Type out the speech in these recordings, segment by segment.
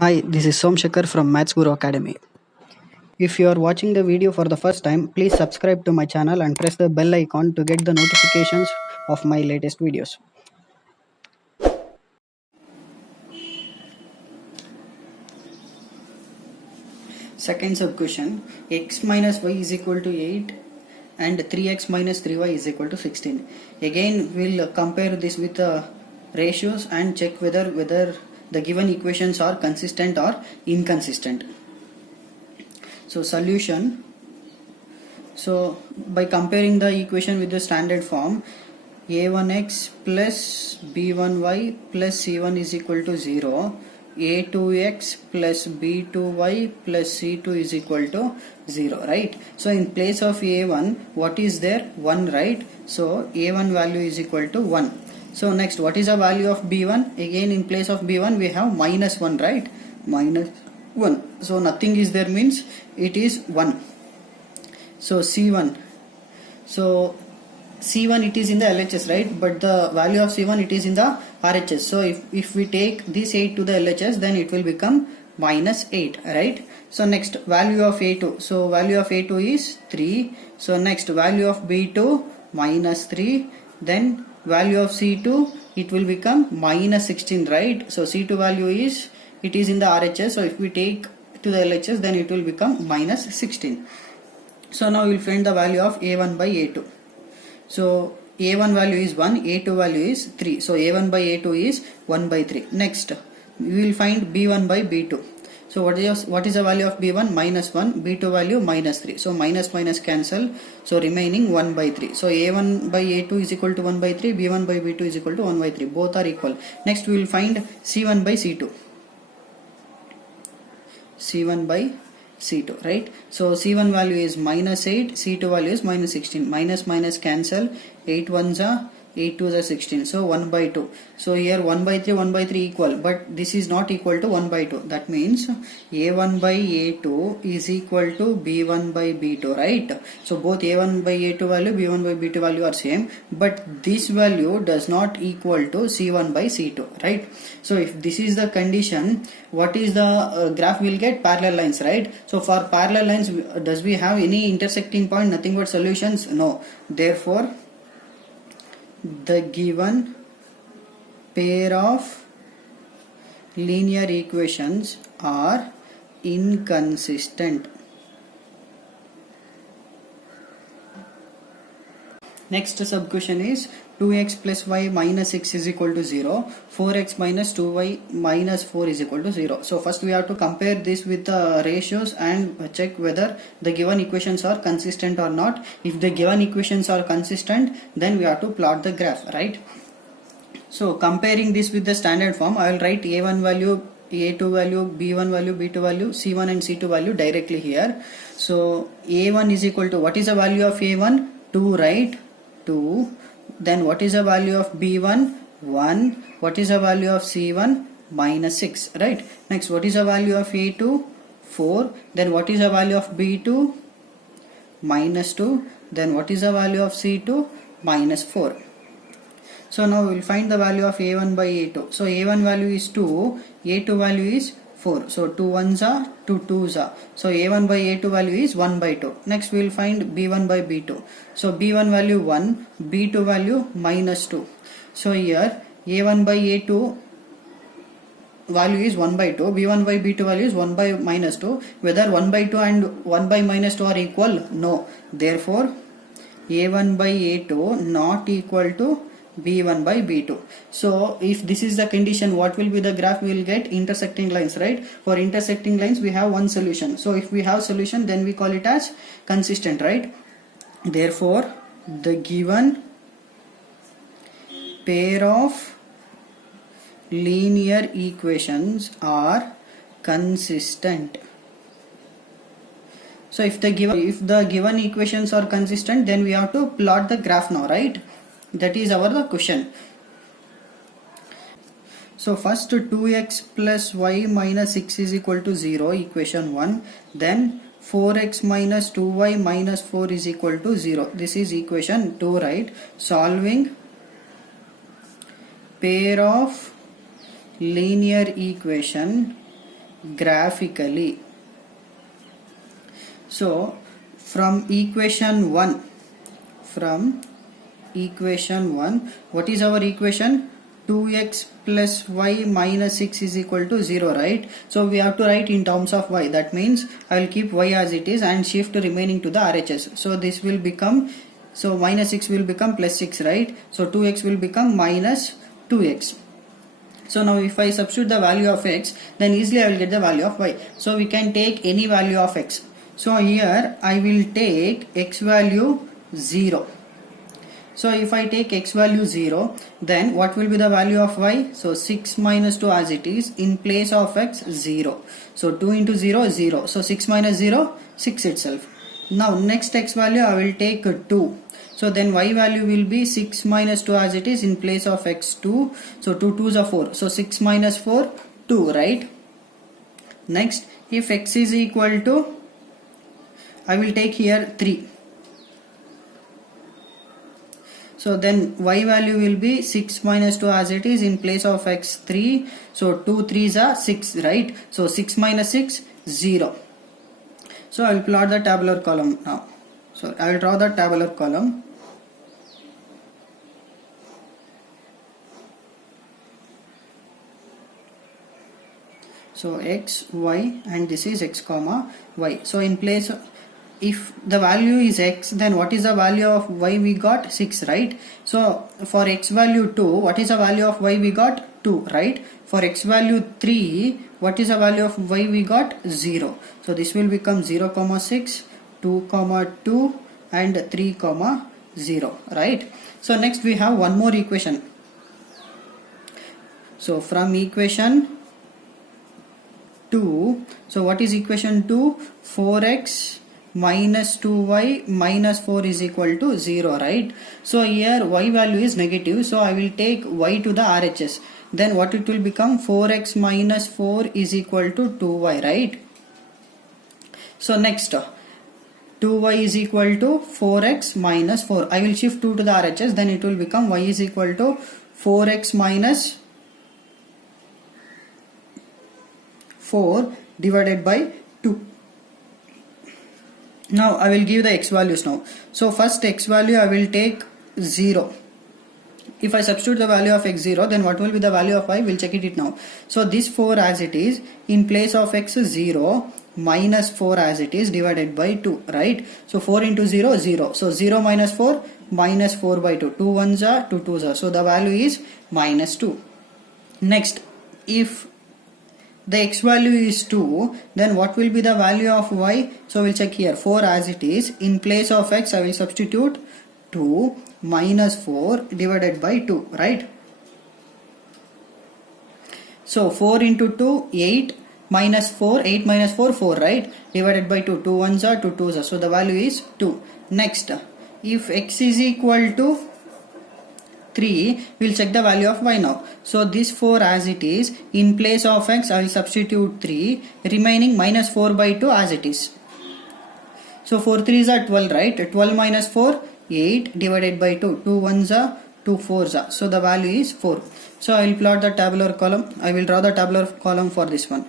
Hi, this is Somshakar from Maths Guru Academy. If you are watching the video for the first time, please subscribe to my channel and press the bell icon to get the notifications of my latest videos. Second sub question, x minus y is equal to 8 and 3x minus 3y is equal to 16. Again, we'll compare this with the ratios and check whether the given equations are consistent or inconsistent. So solution. So by comparing the equation with the standard form, a1x plus b1y plus c1 is equal to 0, a2x plus b2y plus c2 is equal to 0, right? So in place of a1, what is there? 1, right? So a1 value is equal to 1. So next, what is the value of b1? Again, in place of b1 we have minus 1, right? Minus 1. So nothing is there means it is 1. So C1, so C1 it is in the LHS, right? But the value of C1 it is in the RHS. So if we take this 8 to the LHS, then it will become minus 8, right? So next, value of A2. So value of A2 is 3. So next, value of B2 minus 3. Then value of C2 it will become minus 16, right? So C2 value is, it is in the RHS. So if we take to the LHS, then it will become minus 16. So now we will find the value of a1 by a2. So a1 value is 1, a2 value is 3. So a1 by a2 is 1 by 3. Next, we will find b1 by b2. So what is the value of b1? Minus 1, b2 value minus 3. So minus minus cancel. So remaining 1 by 3. So a1 by a2 is equal to 1 by 3, b1 by b2 is equal to 1 by 3. Both are equal. Next we will find c1 by c2. C1 by C2, right? So C1 value is minus 8, C2 value is minus 16. Minus minus cancel, 8 ones are 8 2s are 16. So 1 by 2. So here 1 by 3, 1 by 3 equal, but this is not equal to 1 by 2. That means A1 by A2 is equal to B1 by B2, right? So both A1 by A2 value, B1 by B2 value are same, but this value does not equal to C1 by C2, right? So if this is the condition, what is the graph will get? Parallel lines, right? So for parallel lines, does we have any intersecting point? Nothing but solutions? No. Therefore, the given pair of linear equations are inconsistent. Next sub question is 2x plus y minus 6 is equal to 0, 4x minus 2y minus 4 is equal to 0. So first we have to compare this with the ratios and check whether the given equations are consistent or not. If the given equations are consistent, then we have to plot the graph, right? So comparing this with the standard form, I will write a1 value, a2 value, b1 value, b2 value, c1 and c2 value directly here. So a1 is equal to, what is the value of a1? 2, right? 2. Then what is the value of b1? 1. What is the value of c1? Minus 6, right? Next, what is the value of a2? 4. Then what is the value of b2? Minus 2. Then what is the value of c2? Minus 4. So now we will find the value of a1 by a2. So a1 value is 2, a2 value is 4. So 2 ones are 2 twos are. So a1 by a2 value is 1 by 2. Next we will find b1 by b2. So b1 value 1, b2 value minus 2. So here a1 by a2 value is 1 by 2, b1 by b2 value is 1 by minus 2. Whether 1 by 2 and 1 by minus 2 are equal? No. Therefore a1 by a2 not equal to b1 by b2. So if this is the condition, what will be the graph? We will get intersecting lines, right? For intersecting lines we have one solution. So if we have solution, then we call it as consistent, right? Therefore the given pair of linear equations are consistent. So if the given equations are consistent, then we have to plot the graph now, right? That is our question. So first 2x plus y minus 6 is equal to 0, equation 1. Then 4x minus 2y minus 4 is equal to 0. This is equation 2, right? Solving pair of linear equation graphically. So from equation 1, what is our equation? 2x plus y minus 6 is equal to 0, right? So we have to write in terms of y. That means I will keep y as it is and shift remaining to the RHS. So this will become, so minus 6 will become plus 6, right? So 2x will become minus 2x. So now if I substitute the value of x, then easily I will get the value of y. So we can take any value of x. So here I will take x value 0. So if I take x value 0, then what will be the value of y? So 6 minus 2 as it is, in place of x 0. So 2 into 0 0. So 6 minus 0, 6 itself. Now next x value I will take 2. So then y value will be 6 minus 2 as it is, in place of x 2. So 2 2s are 4. So 6 minus 4, 2, right? Next, if x is equal to, I will take here 3. So then y value will be 6 minus 2 as it is, in place of x 3. So 2 3s are 6, right? So 6 minus 6, 0. So I will plot the tabular column now. So I will draw the tabular column. So x, y, and this is x comma y. So in place, if the value is x, then what is the value of y we got? 6, right? So for x value 2, what is the value of y we got? 2, right? For x value 3, what is the value of y we got? 0. So this will become 0 comma 6, 2 comma 2, and 3 comma 0, right? So next we have one more equation. So from equation 2, so what is equation 2? 4x minus 2y minus 4 is equal to 0, right? So here y value is negative, so I will take y to the RHS. Then what it will become? 4x minus 4 is equal to 2y, right? So next, 2y is equal to 4x minus 4. I will shift 2 to the RHS, then it will become y is equal to 4x minus 4 divided by 2. Now I will give the x values now. So first x value I will take 0. If I substitute the value of x 0, then what will be the value of y? We'll check it now. So this 4 as it is, in place of x 0, minus 4 as it is, divided by 2, right? So 4 into 0, 0. So 0 minus 4, minus 4 by 2. 2 1s are, 2 2s are. So the value is minus 2. Next, if the x value is 2, then what will be the value of y? So we'll check here. 4 as it is, in place of x I will substitute 2 minus 4 divided by 2, right? So 4 into 2, 8, minus 4, 8 minus 4, 4, right? Divided by 2, 2 1s are, 2 2s are. So the value is 2. Next, if x is equal to 3, we will check the value of y now. So this 4 as it is, in place of x I will substitute 3, remaining minus 4 by 2 as it is. So 4 3s are 12, right? 12 minus 4, 8 divided by 2. 2 1s are, 2 4s are. So the value is 4. So I will plot the tabular column. I will draw the tabular column for this one.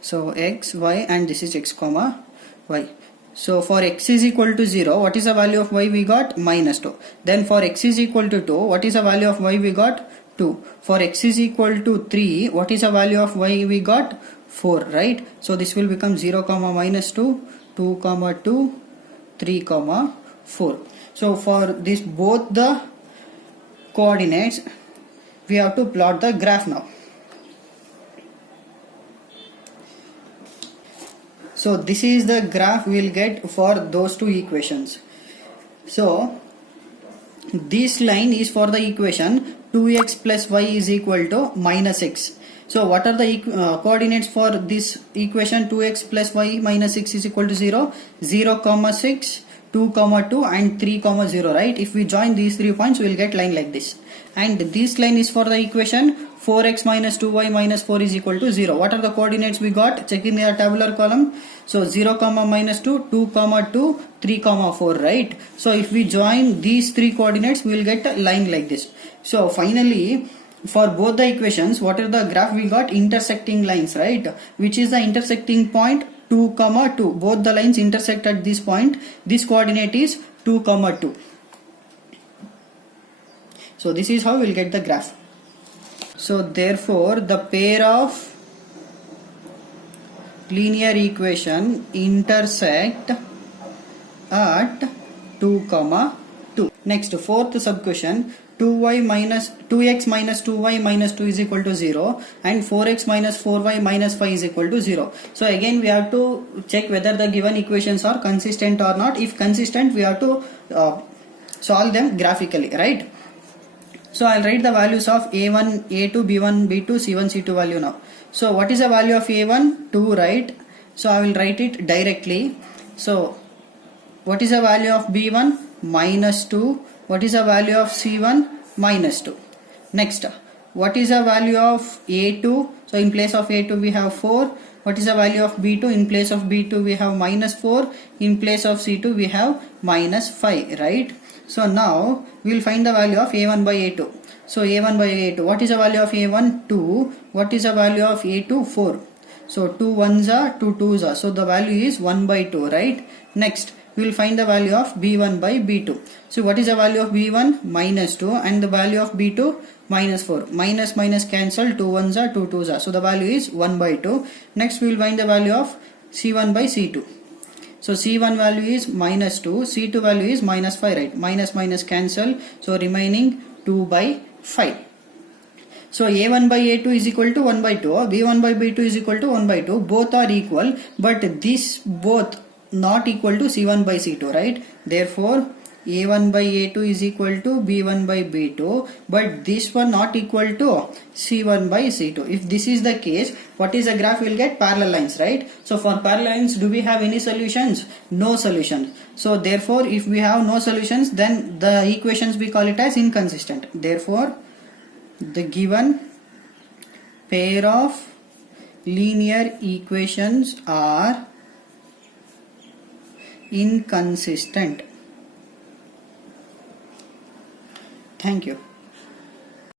So x, y, and this is x comma y. So for x is equal to 0, what is the value of y we got? Minus 2. Then for x is equal to 2, what is the value of y we got? 2. For x is equal to 3, what is the value of y we got? 4, right? So this will become 0 comma minus 2, 2 comma 2, 3 comma 4. So for this both the coordinates, we have to plot the graph now. So this is the graph we will get for those two equations. So this line is for the equation 2x plus y is equal to minus x. So what are the coordinates for this equation? 2x plus y minus 6 is equal to 0, 0 comma 6, 2 comma 2, and 3 comma 0, right? If we join these 3 points, we will get line like this. And this line is for the equation 4x minus 2y minus 4 is equal to 0. What are the coordinates we got? Check in the tabular column. So 0 comma minus 2, 2 comma 2, 3 comma 4, right? So if we join these three coordinates, we will get a line like this. So finally, for both the equations, what are the graph we got? Intersecting lines, right? Which is the intersecting point? 2 comma 2. Both the lines intersect at this point. This coordinate is 2 comma 2. So this is how we will get the graph. So therefore the pair of linear equation intersect at 2 comma 2. Next, fourth sub question, 2x minus 2y minus 2 is equal to 0 and 4x minus 4y minus 5 is equal to 0. So again we have to check whether the given equations are consistent or not. If consistent, we have to solve them graphically, right? So I'll write the values of a1, a2, b1, b2, c1, c2 value now. So what is the value of a1? 2, right? So I will write it directly. So what is the value of b1? Minus 2. What is the value of c1? Minus 2. Next, what is the value of a2? So in place of a2 we have 4. What is the value of b2? In place of b2 we have minus 4. In place of c2 we have minus 5, right? So now we will find the value of a1 by a2. So a1 by a2. What is the value of a1? 2. What is the value of a2? 4. So 2 1s are 2 2s are. So the value is 1 by 2, right? Next, we will find the value of b1 by b2. So what is the value of b1? Minus 2, and the value of b2? Minus 4. Minus minus cancel, 2 1s are 2 2s are. So the value is 1 by 2. Next we will find the value of c1 by c2. So c1 value is minus 2, c2 value is minus 5, right? Minus minus cancel, so remaining 2 by 5. So a1 by a2 is equal to 1 by 2, b1 by b2 is equal to 1 by 2. Both are equal, but this both not equal to c1 by c2, right? Therefore a1 by a2 is equal to b1 by b2, but this one not equal to c1 by c2. If this is the case, what is the graph? We'll get parallel lines, right? So for parallel lines, do we have any solutions? No solutions. So therefore if we have no solutions, then the equations we call it as inconsistent. Therefore the given pair of linear equations are inconsistent. Thank you.